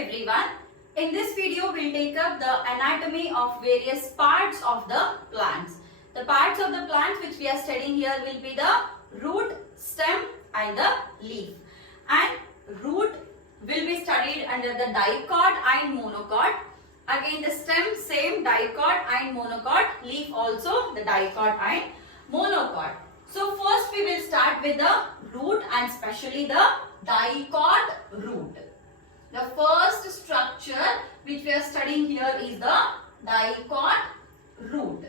everyone. In this video, we'll take up the anatomy of various parts of the plants. The parts of the plants which we are studying here will be the root, stem and the leaf. And root will be studied under the dicot and monocot. Again the stem same dicot and monocot. Leaf also the dicot and monocot. So first we will start with the root and especially the dicot root. The first structure which we are studying here is the dicot root.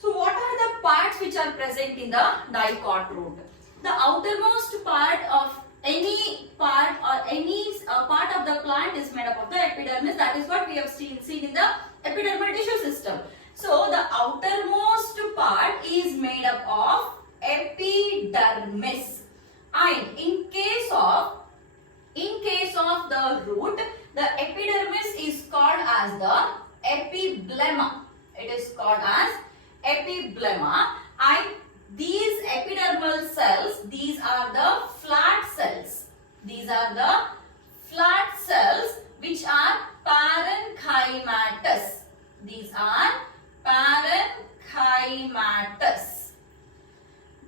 So what are the parts which are present in the dicot root? The outermost part of any part or any part of the plant is made up of the epidermis. That is what we have seen in the epidermal tissue system. So the outermost part is made up of epidermis, and in case of the root, the epidermis is called as the epiblema. It is called as epiblema, and these epidermal cells, these are the flat cells. These are the flat cells which are parenchymatous. These are parenchymatous.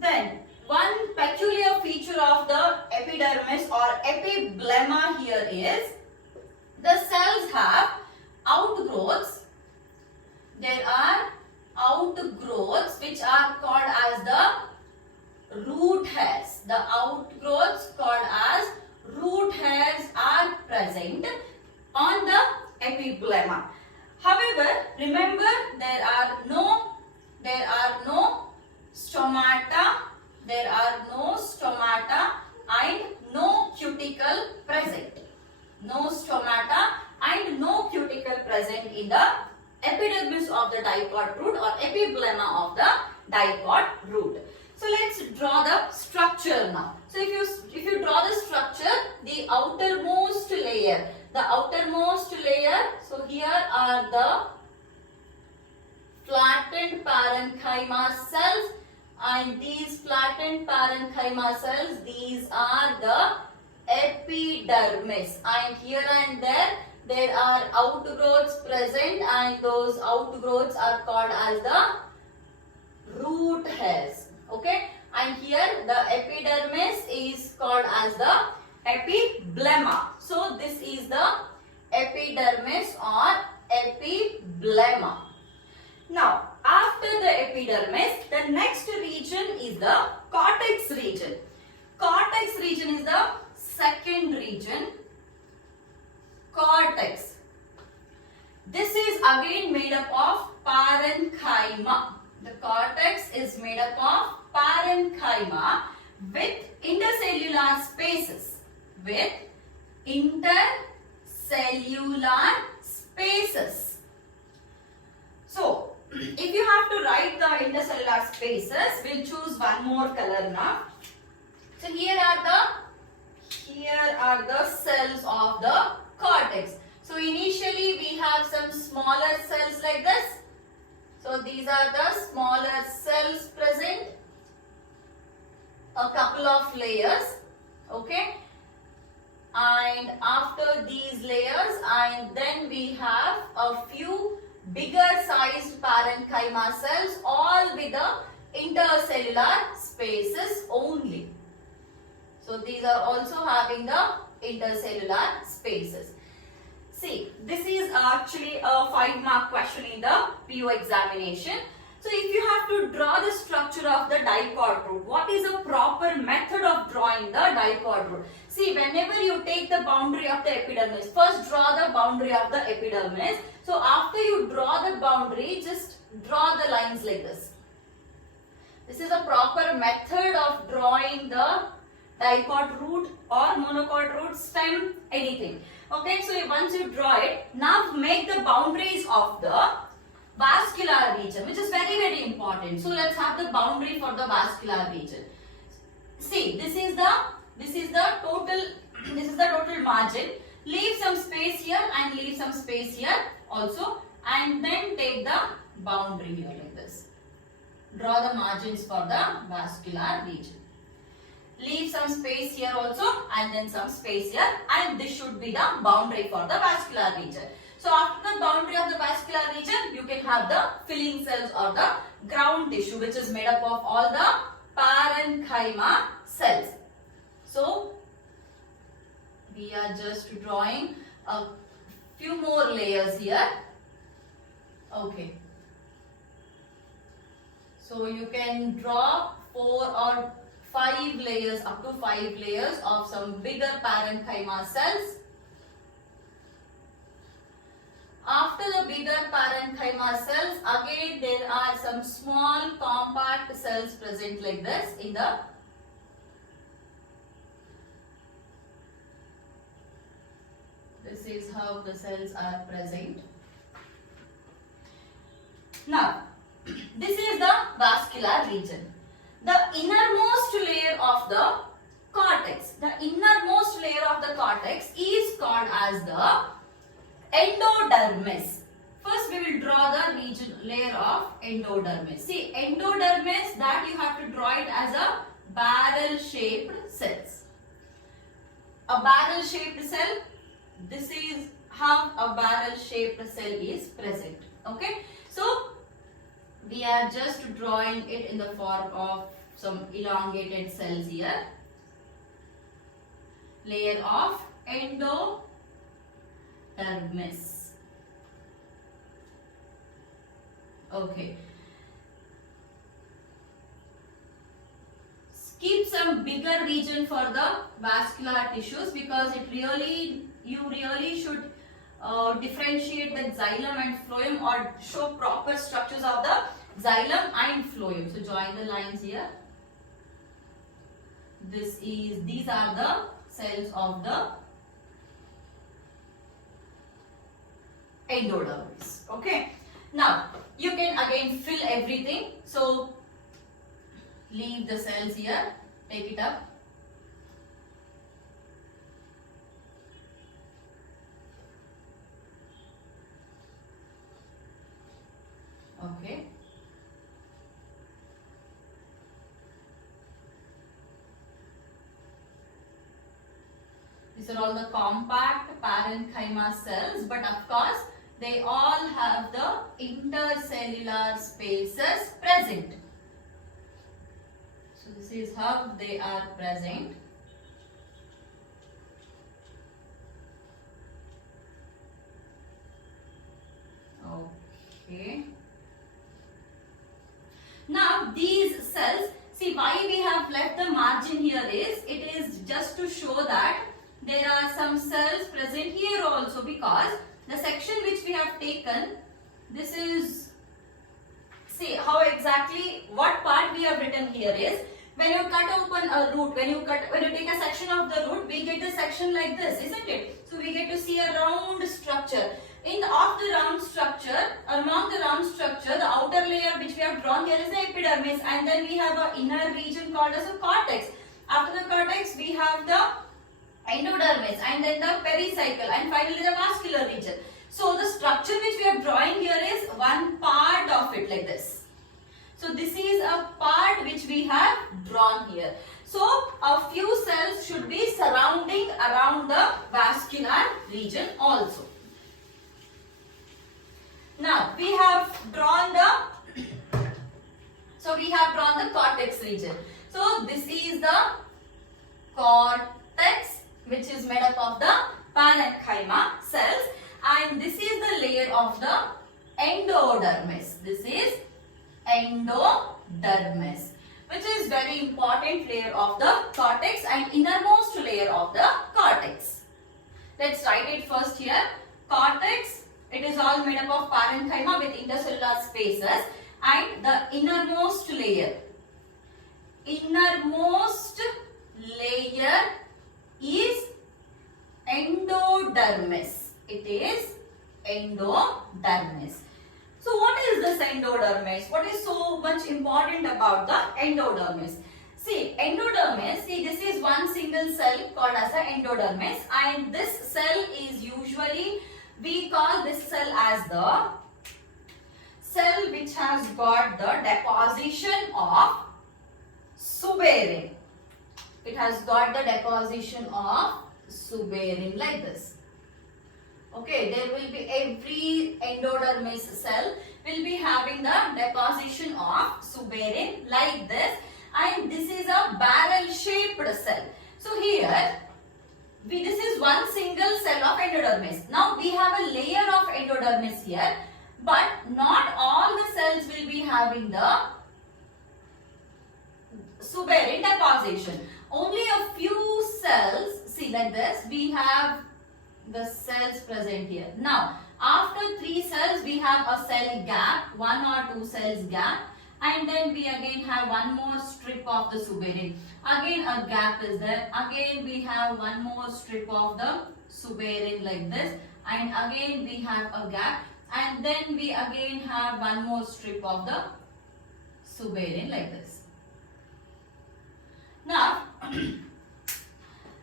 Then one peculiar feature of the epidermis or epiblema here is the cells have outgrowths. There are outgrowths which are called as the root hairs. The outgrowths called as root hairs are present on the epiblema. However, remember there are no stomata. There are no stomata and no cuticle present. No stomata and no cuticle present in the epidermis of the dicot root or epiblema of the dicot root. So let's draw the structure now. So if you draw the structure, the outermost layer. So here are the flattened parenchyma cells, and these flattened parenchyma cells, these are the epidermis, and here and there are outgrowths present, and those outgrowths are called as the root hairs. Okay, and here the epidermis is called as the epiblema. So this is the epidermis or epiblema. Now after the epidermis, the next region is the cortex region. Cortex region is the second region. Cortex. This is again made up of parenchyma. The cortex is made up of parenchyma with intercellular spaces. With intercellular spaces. So, if you have to write the intercellular spaces, we'll choose one more color now. So here are the cells of the cortex. So initially we have some smaller cells like this. So these are the smaller cells present. A couple of layers. Okay. And after these layers, and then we have a few bigger sized parenchyma cells, all with the intercellular spaces only. So these are also having the intercellular spaces. See, this is actually a 5-mark question in the PO examination. So if you have to draw the structure of the dicot root, what is a proper method of drawing the dicot root? See, whenever you take the boundary of the epidermis, first draw the boundary of the epidermis. So after you draw the boundary, just draw the lines like this. This is a proper method of drawing the dicot root or monocot root, stem, anything. Okay, so once you draw it, now make the boundaries of the vascular region, which is very important. So let's have the boundary for the vascular region. See, this is the total margin. Leave some space here and leave some space here also, and then take the boundary here like this. Draw the margins for the vascular region. Leave some space here also and then some space here, and this should be the boundary for the vascular region. So after the boundary of the vascular region, you can have the filling cells or the ground tissue, which is made up of all the parenchyma cells. So we are just drawing a few more layers here. Okay. So you can draw 4 or 5 layers, up to 5 layers of some bigger parenchyma cells. After the bigger parenchyma cells, again there are some small compact cells present like this in the This is how the cells are present. Now, this is the vascular region. The innermost layer of the cortex, is called as the endodermis. First, we will draw the layer of endodermis. See, endodermis, that you have to draw it as a barrel-shaped cells. A barrel-shaped cell. This is how a barrel-shaped cell is present. Okay. So, we are just drawing it in the form of some elongated cells here. Layer of endodermis. Okay. Keep some bigger region for the vascular tissues, because you really should differentiate the xylem and phloem, or show proper structures of the xylem and phloem. So join the lines here. These are the cells of the endodermis. Okay. Now you can again fill everything. So leave the cells here. Take it up. Okay. These are all the compact parenchyma cells, but of course they all have the intercellular spaces present. So this is how they are present. Okay. Now these cells, see why we have left the margin here is, it is just to show that there are some cells present here also, because the section which we have taken, this is, see how exactly what part we have written here is, when you cut open a root, when you take a section of the root, we get a section like this, isn't it? So we get to see a round structure. Along the round structure, the outer layer which we have drawn here is the epidermis, and then we have an inner region called as a cortex. After the cortex, we have the endodermis, and then the pericycle, and finally the vascular region. So the structure which we are drawing here is one part of it like this. So this is a part which we have drawn here. So a few cells should be surrounding around the vascular region also. Now we have drawn the cortex region. So this is the cortex, which is made up of the parenchyma cells, and this is the layer of the endodermis. This is endodermis, which is very important layer of the cortex and innermost layer of the cortex. Let's write it first here. Cortex, it is all made up of parenchyma with intercellular spaces, and the innermost layer is endodermis. It is endodermis. So what is this endodermis? What is so much important about the endodermis? See, endodermis, this is one single cell called as the endodermis, and this cell is usually, we call this cell as the cell which has got the deposition of suberin. it has got the deposition of suberin like this. Okay, there will be every endodermis cell will be having the deposition of suberin like this, and this is a barrel shaped cell. So here this is one single cell of endodermis. Now we have a layer of endodermis here, but not all the cells will be having the suberin deposition. Only a few cells, see like this, we have the cells present here. Now after 3 cells we have a cell gap, 1 or 2 cells gap, and then we again have one more strip of the suberin. Again a gap is there, again we have one more strip of the suberin like this, and again we have a gap, and then we again have one more strip of the suberin like this. Now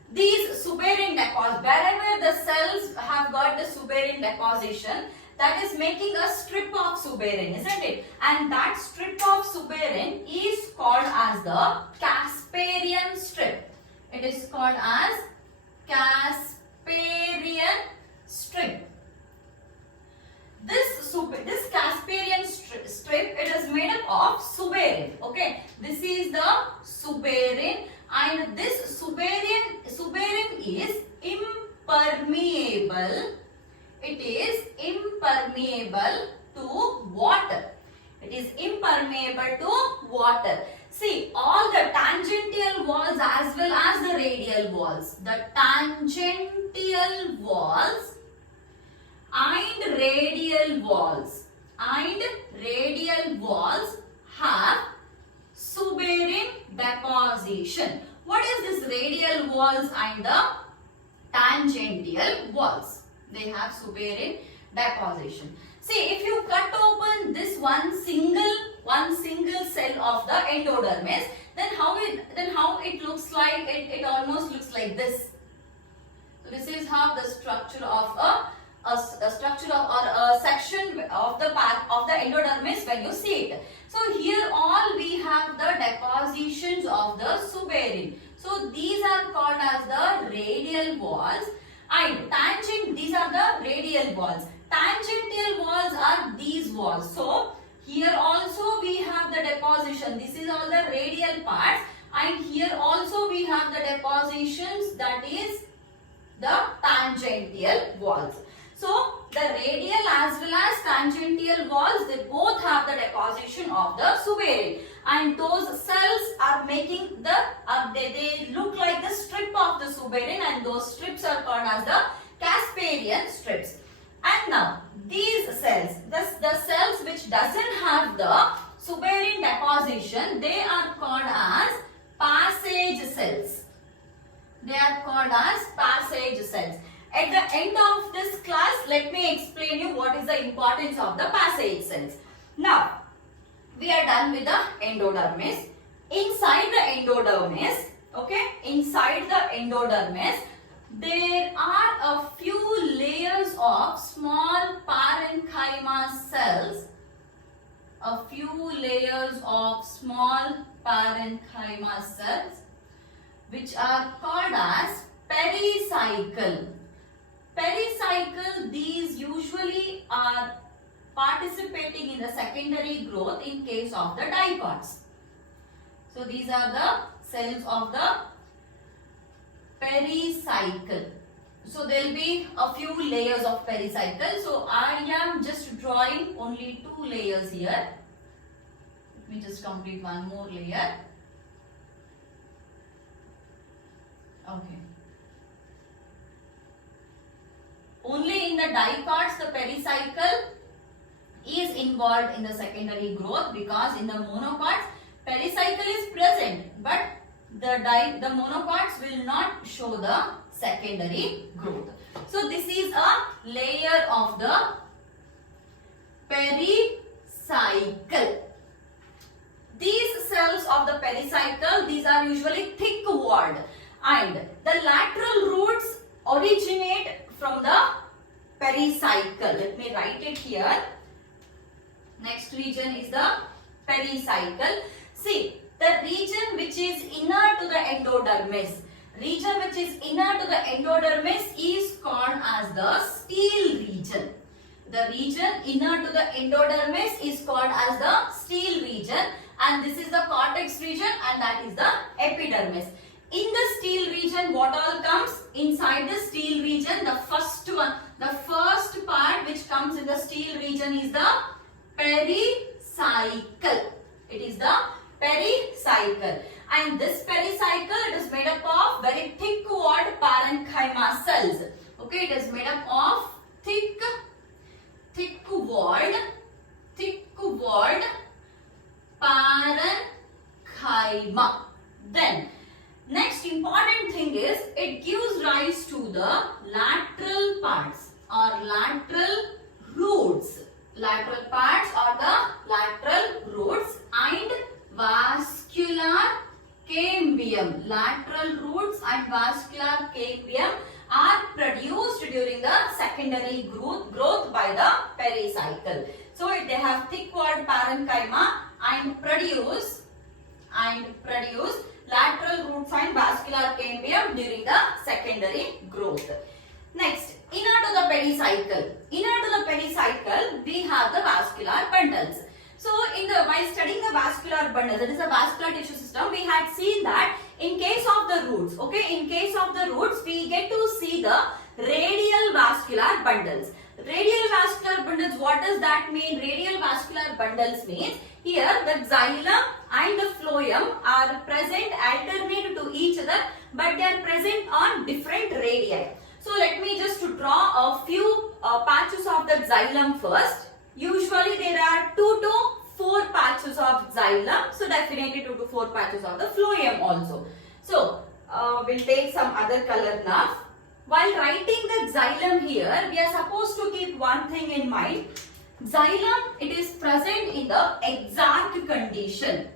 these suberin deposits, wherever the cells have got the suberin deposition, that is making a strip of suberin, isn't it? And that strip of suberin is called as the Casparian strip. It is called as Casparian strip. This Casparian strip, it is made up of suberin. Okay, this is the suberin, and this suberin is impermeable. It is impermeable to water. It is impermeable to water. See, all the tangential walls as well as the radial walls. The tangential walls and radial walls have suberin deposition. What is this radial walls and the tangential walls? They have suberin deposition. See, if you cut open this one single cell of the endodermis, then how it looks like? It almost looks like this. So this is how the structure of a section of the part of the endodermis when you see it. So here all we have the depositions of the suberin. So these are called as the radial walls, and these are the radial walls. Tangential walls are these walls. So here also we have the deposition. This is all the radial parts, and here also we have the depositions, that is the tangential walls. So the radial as well as tangential walls, they both have the deposition of the suberin, and those cells are making the they look like the strip of the suberin, and those strips are called as the Casparian strips. And now these cells, the cells which doesn't have the suberin deposition, they are called as passage cells. They are called as passage cells. At the end of this class, let me explain you what is the importance of the passage cells. Now, we are done with the endodermis. Inside the endodermis, okay, inside the endodermis, there are a few layers of small parenchyma cells. A few layers of small parenchyma cells, which are called as pericycle. Pericycle, these usually are participating in the secondary growth in case of the dicots. So these are the cells of the pericycle. So there will be a few layers of pericycle. So I am just drawing only 2 layers here. Let me just complete one more layer. Okay. Only in the dicots the pericycle is involved in the secondary growth, because in the monocots pericycle is present, but the monocots will not show the secondary growth. So this is a layer of the pericycle. These cells of the pericycle, these are usually thick walled, and the lateral roots originate from the pericycle. Let me write it here. Next region is the pericycle. See, The region which is inner to the endodermis. Region which is inner to the endodermis is called as the stele region. The region inner to the endodermis is called as the stele region, and this is the cortex region, and that is the epidermis. In the stele region, what all comes inside the stele region? The first one, the first part which comes in the stele region is the pericycle. It is the pericycle, and this pericycle, it is made up of very thick walled parenchyma cells. Okay, it is made up of thick walled parenchyma. Then next important thing is it gives rise to the lateral parts or lateral roots. Lateral parts or the lateral roots and vascular cambium. Lateral roots and vascular cambium are produced during the secondary growth by the pericycle. So they have thick walled parenchyma and produce lateral roots and vascular cambium during the secondary growth. Next, inner to the pericycle. Inner to the pericycle, we have the vascular bundles. So, while studying the vascular bundles, that is the vascular tissue system, we had seen that in case of the roots, okay, in case of the roots, we get to see the radial vascular bundles. Radial vascular bundles, what does that mean? Radial vascular bundles means here the xylem and the phloem are present alternate to each other, but they are present on different radii. So let me just draw a few patches of the xylem first. Usually there are 2 to 4 patches of xylem. So definitely 2 to 4 patches of the phloem also. So we'll take some other color now. While writing the xylem here, we are supposed to keep one thing in mind. Xylem, it is present in the exarch condition.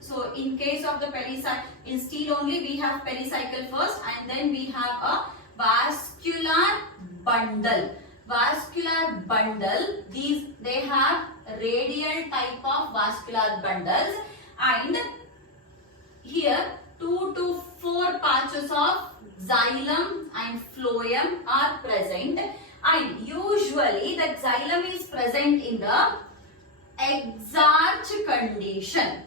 So in case of the pericycle, in stele only we have pericycle first, and then we have a vascular bundle. Vascular bundle, they have radial type of vascular bundles, and here 2 to 4 patches of xylem and phloem are present, and usually the xylem is present in the exarch condition.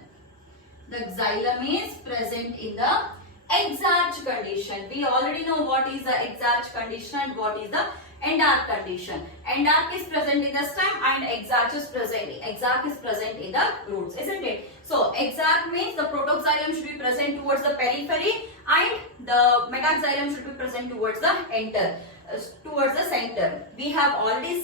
The xylem is present in the exarch condition. We already know what is the exarch condition and what is the endarch condition. Endarch is present in the stem and exarch is present in the roots, isn't it? So exarch means the protoxylem should be present towards the periphery and the metaxylem should be present towards the center. We have already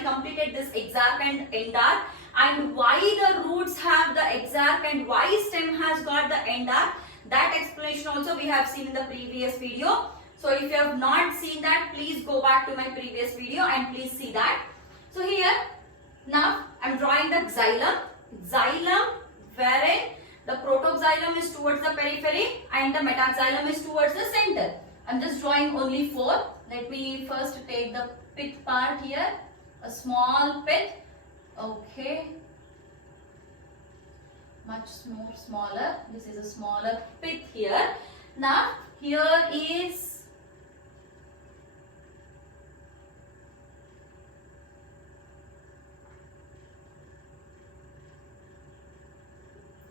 completed this exarch and endarch, and why the roots have the exarch and why stem has got the endarch, that explanation also we have seen in the previous video. So if you have not seen that, please go back to my previous video and please see that. So here, now I am drawing the xylem. Xylem wherein the protoxylem is towards the periphery and the metaxylem is towards the center. I am just drawing only 4. Let me first take the pith part here. A small pith. Okay. Much more smaller. This is a smaller pith here. Now here is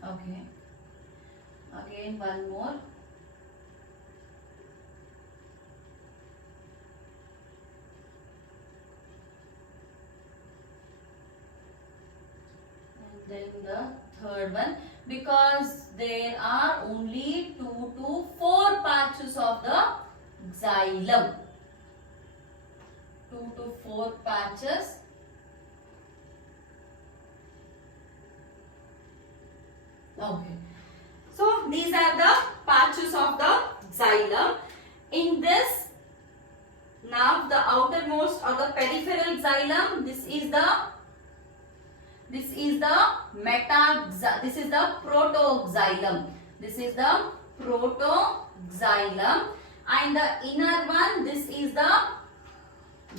okay. Again one more. And then the third one, because there are only 2 to 4 patches of the xylem. 2 to 4 patches. Okay. So these are the patches of the xylem. In this, now the outermost or the peripheral xylem, this is the protoxylem. This is the protoxylem, and the inner one, this is the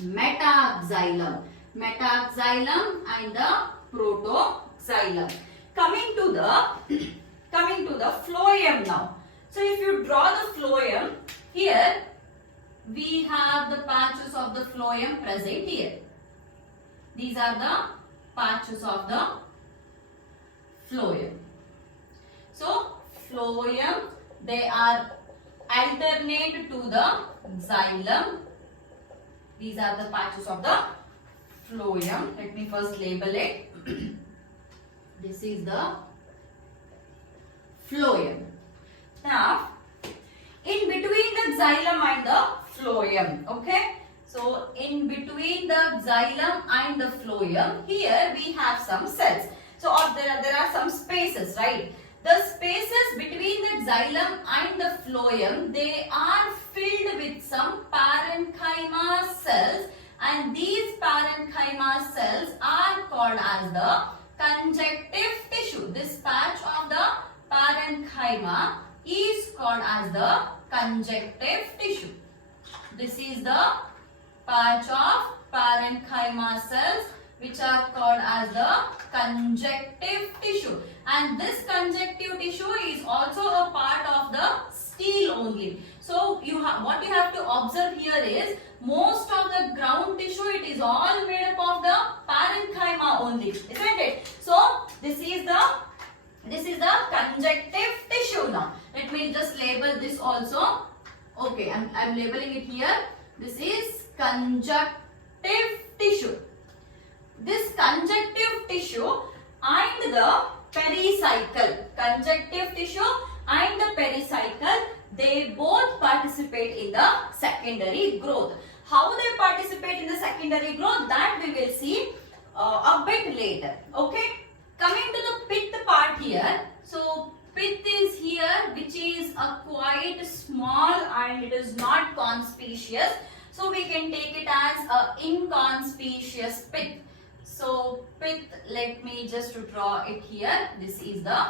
metaxylem. Metaxylem and the protoxylem. Coming to the Coming to the phloem now. So if you draw the phloem, here we have the patches of the phloem present here. These are the patches of the phloem. So phloem, they are alternate to the xylem. These are the patches of the phloem. Let me first label it. This is the phloem. Now, in between the xylem and the phloem, okay? So, in between the xylem and the phloem, here we have some cells. So, there are some spaces, right? The spaces between the xylem and the phloem, they are filled with some parenchyma cells, and these parenchyma cells are called as the conjunctive tissue. This patch of the parenchyma is called as the conjunctive tissue. This is the patch of parenchyma cells which are called as the conjunctive tissue, and this conjunctive tissue is also a part of the stele only. So what you have to observe here is most of the ground tissue, it is all made up of the parenchyma only, isn't it? So this is the conjunctive tissue now. Let me just label this also. Okay, I'm labeling it here. This is conjunctive tissue. This conjunctive tissue and the pericycle, conjunctive tissue and the pericycle, they both participate in the secondary growth. How they participate in the secondary growth, that we will see a bit later. Okay, coming to the pith part here. So pith is here, which is a quite small and it is not conspicuous. So we can take it as a inconspicuous pith. So pith, let me just draw it here. This is the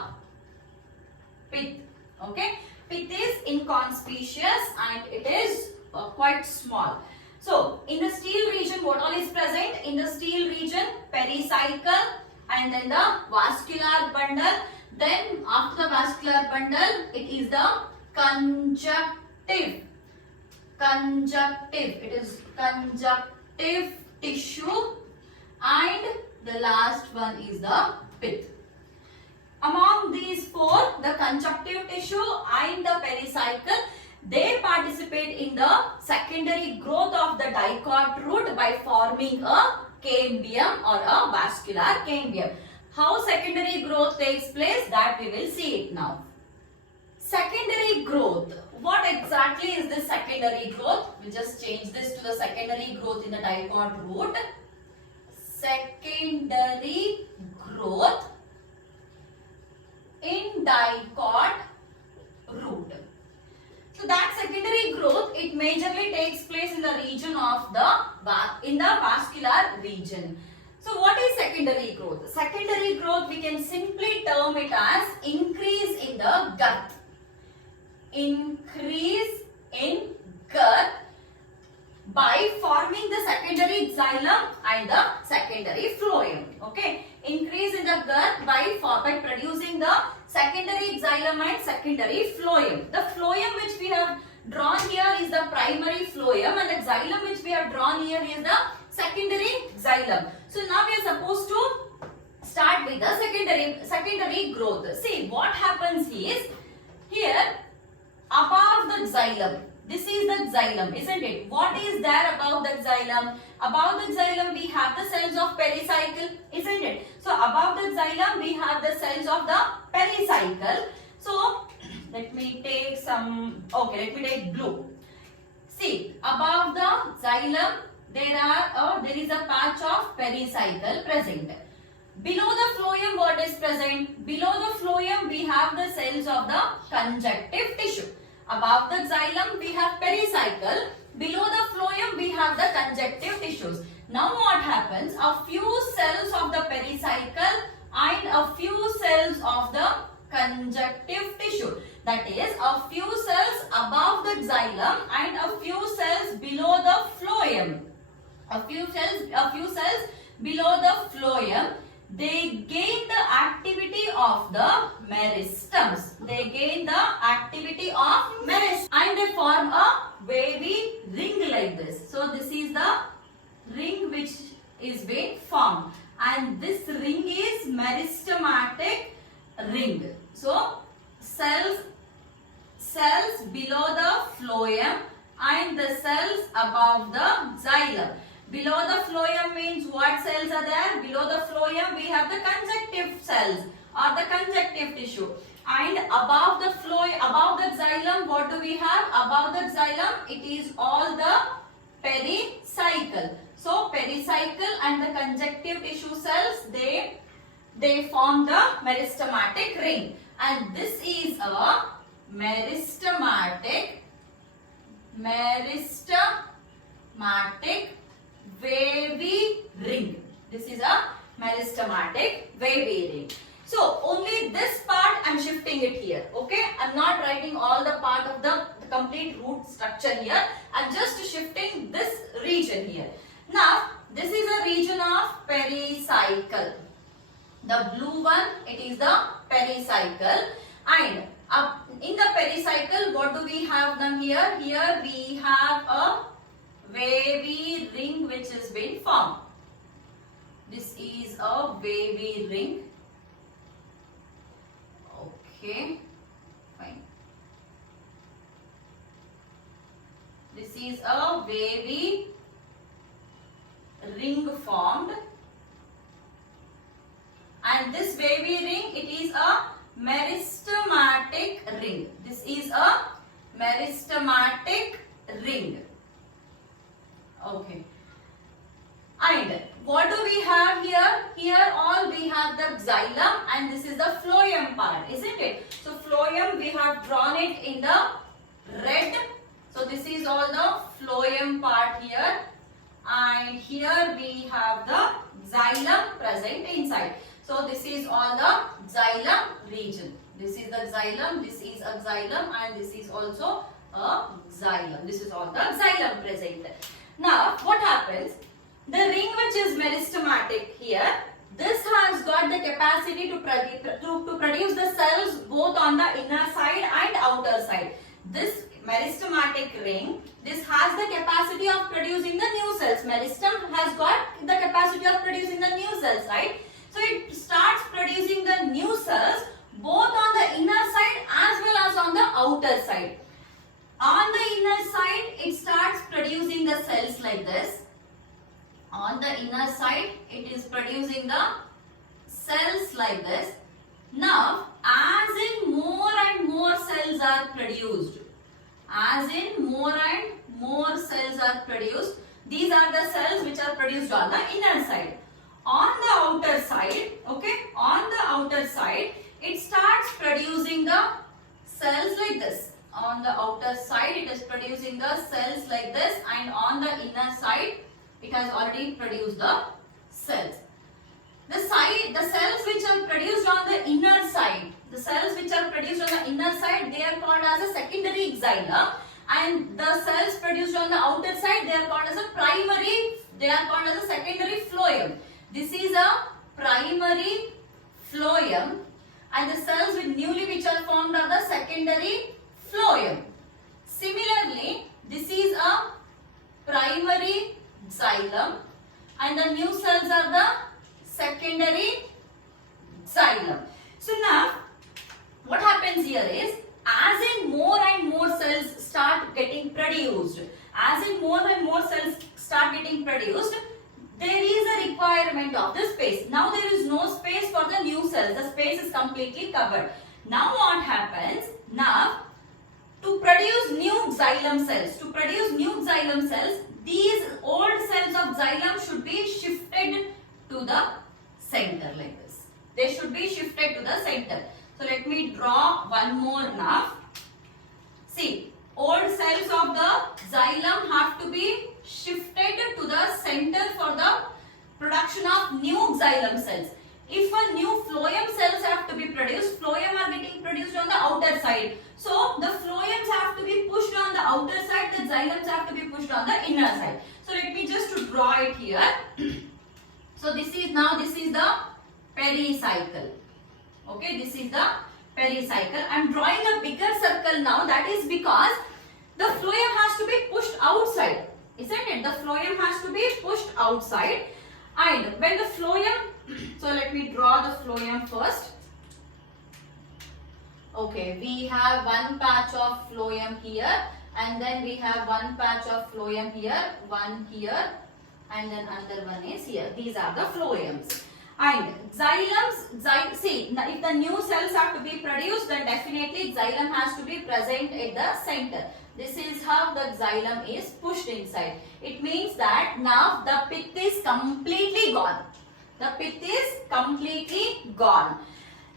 pith. Okay, pith is inconspicuous and it is quite small. So in the stele region, what all is present? In the stele region, pericycle and then the vascular bundle. Then after the vascular bundle, it is the conjunctive. Conjunctive. It is conjunctive tissue. And the last one is the pith. Among these four, the conjunctive tissue and the pericycle, they participate in the secondary growth of the dicot root by forming a cambium or a vascular cambium. How secondary growth takes place, that we will see it now. Secondary growth. What exactly is this secondary growth? We'll just change this to the secondary growth in the dicot root. Secondary growth in dicot root. So that secondary growth, it majorly takes place in the region of the vascular region. So what is secondary growth? Secondary growth, we can simply term it as increase in the girth. Increase in girth by forming the secondary xylem and the secondary phloem. Okay, increase in the girth by producing the secondary xylem and secondary phloem. The phloem which we have drawn here is the primary phloem, and the xylem which we have drawn here is the secondary xylem. So now we are supposed to start with the secondary growth. See what happens is, here above the xylem, this is the xylem, isn't it? What is there above the xylem? Above the xylem we have the cells of pericycle, isn't it? So above the xylem we have the cells of the pericycle. So let me take let me take blue. See, above the xylem there is a patch of pericycle present. Below the phloem, what is present? Below the phloem we have the cells of the conjunctive tissue. Above the xylem we have pericycle. Below the phloem we have the conjunctive tissues. Now what happens? A few cells of the pericycle and a few cells of the conjunctive tissue. That is, a few cells above the xylem and a few cells below the phloem. A few cells below the phloem. they gain the activity of the meristems. They gain the activity of meristems and they form a wavy ring like this. So this is the ring which is being formed, and this ring is meristematic ring. So cells below the phloem and the cells above the xylem. Below the phloem means what cells are there? Below the phloem we have the conjunctive cells or the conjunctive tissue. And above the above the xylem, what do we have? Above the xylem, it is all the pericycle. So pericycle and the conjunctive tissue cells, they form the meristematic ring. And this is a meristematic wavy ring. This is a meristematic wavy ring. So only this part I am shifting it here. Okay, I am not writing all the part of the complete root structure here. I am just shifting this region here. Now this is a region of pericycle. The blue one, it is the pericycle, and in the pericycle, what do we have done here? Here we have a wavy ring which has been formed. This is a wavy ring. Okay, fine. This is a wavy ring formed, and this wavy ring, it is a meristematic ring. This is a meristematic ring. Okay. And what do we have here? Here all we have the xylem, and this is the phloem part, isn't it? So phloem we have drawn it in the red. So this is all the phloem part here, and here we have the xylem present inside. So this is all the xylem region. This is the xylem, this is a xylem, and this is also a xylem. This is all the xylem present. Now what happens? The ring which is meristematic here, this has got the capacity to produce the cells both on the inner side and outer side. This meristematic ring, this has the capacity of producing the new cells. Meristem has got the capacity of producing the new cells, right? So it starts producing the new cells both on the inner side as well as on the outer side. On the inner side, it starts producing the cells like this. On the inner side, it is producing the cells like this. Now, as in more and more cells are produced, these are the cells which are produced on the inner side. On the outer side, okay, on the outer side, it starts producing the cells like this. On the outer side, it is producing the cells like this, and on the inner side, it has already produced the cells. The cells which are produced on the inner side, they are called as a secondary xylem, and the cells produced on the outer side, they are called as a secondary phloem. This is a primary phloem, and the cells which are formed are the secondary phloem. Similarly, this is a primary xylem, and the new cells are the secondary xylem. So now, what happens here is, as in more and more cells start getting produced, there is a requirement of the space. Now there is no space for the new cells. The space is completely covered. Now what happens? Now, to produce new xylem cells, these old cells of xylem should be shifted to the center like this. They should be shifted to the center. So let me draw one more now. See, old cells of the xylem have to be shifted to the center for the production of new xylem cells. If a new phloem cells have to be produced, phloem are getting produced on the outer side. So the phloems have to be pushed on the outer side, the xylems have to be pushed on the inner side. So let me just draw it here. So this is the pericycle. Okay, this is the pericycle. I am drawing a bigger circle now. That is because the phloem has to be pushed outside, isn't it? The phloem has to be pushed outside, and when the phloem, so let me draw the phloem first. Okay, we have one patch of phloem here, and then we have one patch of phloem here, one here, and then another one is here. These are the phloems. And xylems, see, if the new cells are to be produced, then definitely xylem has to be present at the center. This is how the xylem is pushed inside. It means that now the pith is completely gone. The pith is completely gone.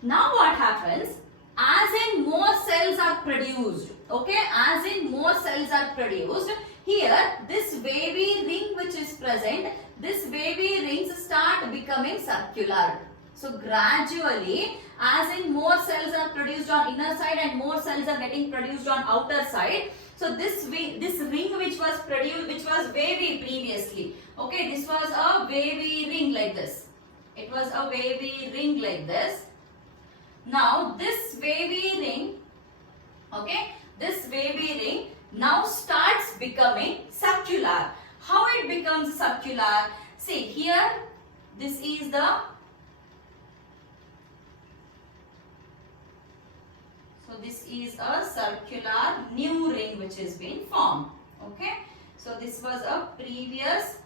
Now what happens? As in more cells are produced, okay, as in more cells are produced, here this wavy ring which is present, this wavy rings start becoming circular. So gradually, as in more cells are produced on inner side and more cells are getting produced on outer side. So this ring which was produced, which was wavy previously, okay, this was a wavy ring like this. It was a wavy ring like this. Now this wavy ring, okay, this wavy ring now starts becoming circular. How it becomes circular? See here, this is the, so this is a circular new ring which has been formed, okay. So this was a previous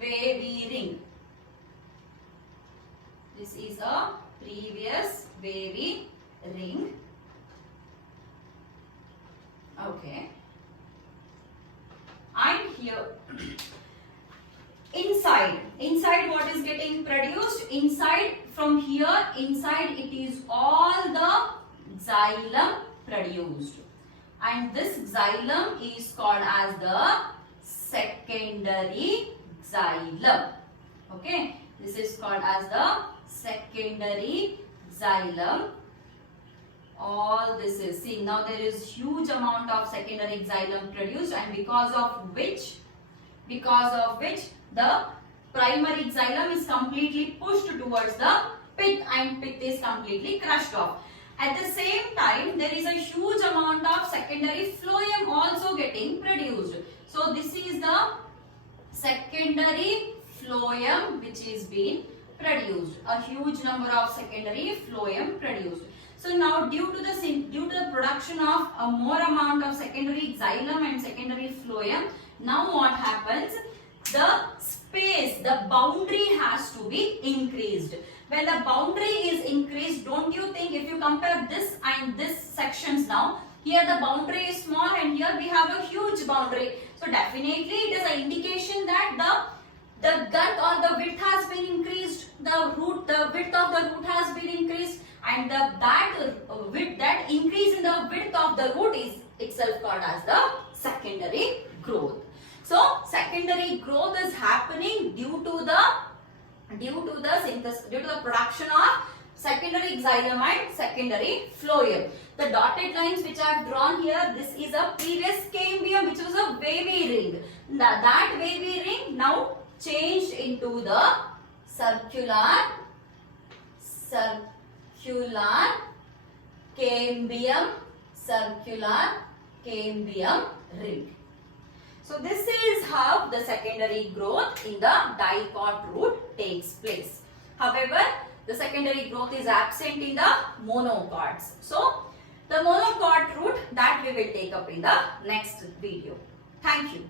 wavy ring. This is a previous wavy ring, okay, and here inside what is getting produced? Inside, from here inside it is all the xylem produced, and this xylem is called as the secondary xylem, okay. This is called as the secondary xylem. All this is, see, now there is huge amount of secondary xylem produced, and because of which the primary xylem is completely pushed towards the pith, and pith is completely crushed off. At the same time, there is a huge amount of secondary phloem also getting produced. So this is the secondary phloem which is being produced. A huge number of secondary phloem produced. So now due to the production of a more amount of secondary xylem and secondary phloem, now what happens? The space, the boundary has to be increased. When the boundary is increased, don't you think, if you compare this and this sections now, here the boundary is small and here we have a huge boundary. So definitely it is an indication that the gut or the width has been increased, the width of the root has been increased, and that increase in the width of the root is itself called as the secondary growth. So secondary growth is happening due to the production of secondary xylem and secondary phloem. The dotted lines which I have drawn here, this is a previous cambium which was a wavy ring. That wavy ring now changed into the circular cambium ring. So this is how the secondary growth in the dicot root takes place. However, the secondary growth is absent in the monocots. So the monocot root, that we will take up in the next video. Thank you.